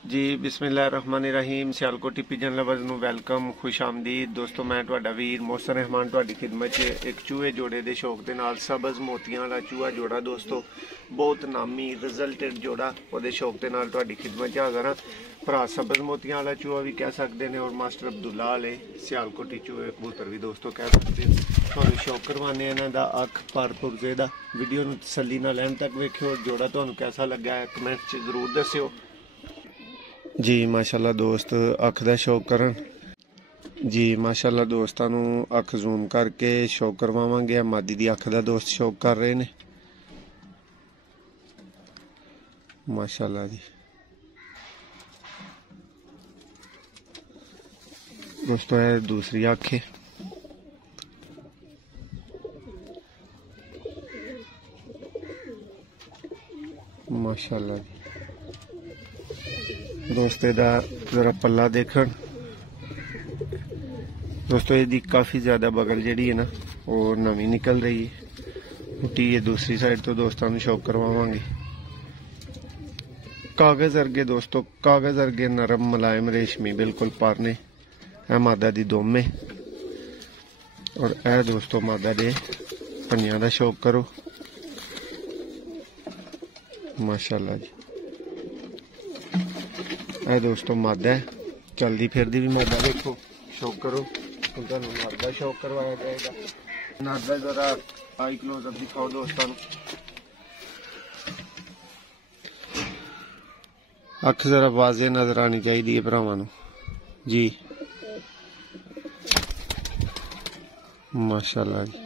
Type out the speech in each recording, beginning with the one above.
जी बिस्मिल्लाहिर्रहमानिर्रहीम। Sialkoti pigeon lovers नू welcome, खुश आमदीद दोस्तों। मैं तुहाडा वीर मोहसन रहमान तुहाडी खिदमत च एक चूहे जोड़े दे शौक दे नाल सबज मोतियां वाला चूहा जोड़ा दोस्तों, बहुत नामी रिजल्टेड जोड़ा ओहदे शौक दे नाल तुहाडी खिदमत च हाज़र हां। भरा सबज मोतियां वाला चूहा भी कह सकते हैं और मास्टर अब्दुल्ला वाले सियालकोटी चूहे कबूतर भी दोस्तों कह सकते हैं। तुहानू शौक करवाने इन्हां दा अख पर पुरजे दा। वीडियो नू तसल्ली नाल एंड तक वेखियो। जोड़ा तुहानू कैसा लगा है कमेंट च जरूर दस्सियो जी। माशाल्लाह दोस्त अख दा शौक करन जी। माशाल्लाह दोस्तां नू अख जूम करके शौक करवावांगे। मादी दी अख दा दोस्त शौक कर रहे ने माशाल्लाह जी। दोस्तों है दूसरी अख है माशाल्लाह जी। दोस्तों दा जरा पल्ला देखन दोस्तों, ये काफ़ी ज़्यादा बगल जी है ना वो नवी निकल रही है मुट्टी। ये दूसरी साइड तो दोस्तों शौक करवावांगे। कागज़ अर्गे दोस्तों, कागज़ अर्गे नरम मुलायम रेशमी बिल्कुल पारने है मादा दी दोमे। और ए दोस्तों मादा दे पंजा दा शौक करो माशाल्लाह जी। ए दोस्तों मादा है चलती फिरती भी मादा देखो शौक करो तो तुम मादा शौक करवाया जाएगा। नादा जरा आई क्लोजअप दिखाओ दोस्तों। अख जरा वाजे नजर आनी चाहिए भरावां नू जी माशाल्लाह जी।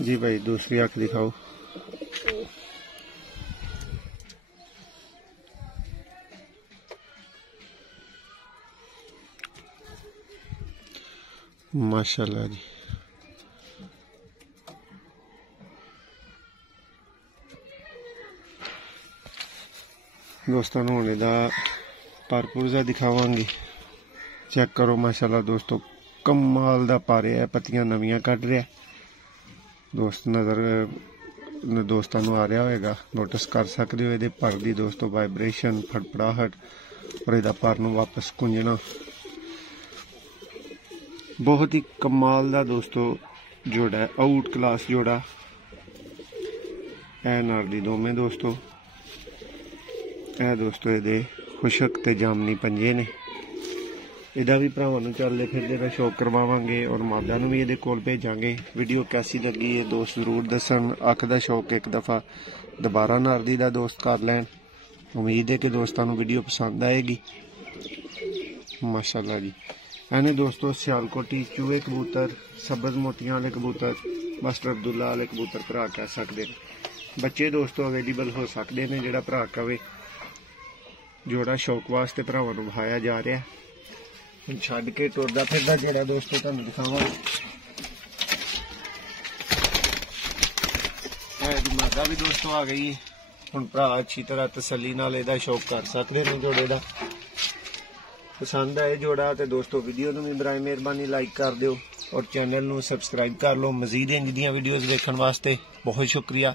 जी भाई दूसरी आंख दिखाओ। माशाल्लाह जी। दोस्तों होने दा परपुरजा दिखावांगे। चेक करो माशाल्लाह दोस्तों, कमाल दा पा रहा है, पत्तियां नवियां कट रहा है दोस्त। नज़र दोस्तों आ रहा होएगा, नोटिस कर सकते हो ये पर दी दोस्तों वाइब्रेशन फड़फड़ाहट और यदा पर नू वापस कुंजना बहुत ही कमाल दा दोस्तों जोड़ा है, आउट क्लास जोड़ा है। नाल दी दोवें दोस्तों दोस्तों ये खुशक ते जामनी पंजे ने। इहदा भी भरावां नूं चलदे फिरदे दा शौक करवावांगे और मादा नूं भी इहदे कोल भेजांगे। वीडियो कैसी लगी है दोस्त जरूर दसन। अख दा शौक एक दफ़ा दोबारा नारदी दा दोस्त कर लैन। उम्मीद है कि दोस्तों नूं वीडियो पसंद आएगी माशाल्लाह जी। एने दोस्तों सियालकोटी चूहे कबूतर, सबज मोतियां वाले कबूतर, मास्टर अब्दुल्ला वाले कबूतर भरा कह सकते हैं। बच्चे दोस्तों अवेलेबल हो सकते हैं, जोड़ा भरा कवे जोड़ा शौक वास्ते भरावां नूं विखाया जा रहा है। छड्ड के टुरदा फिरदा जोड़ा दोस्तों तुहानूं दिखावांगे। मादा भी दोस्तों आ गई है। हुण भरा अच्छी तरह तसल्ली नाल इहदा शौक कर सकते हैं। जोड़े दा पसंद आए जोड़ा तो दोस्तों वीडियो नूं भी बराए मेहरबानी लाइक कर दिओ और चैनल नूं सबसक्राइब कर लो। मजीद इंज दीयां वीडियोज़ देखने वास्ते बहुत शुक्रिया।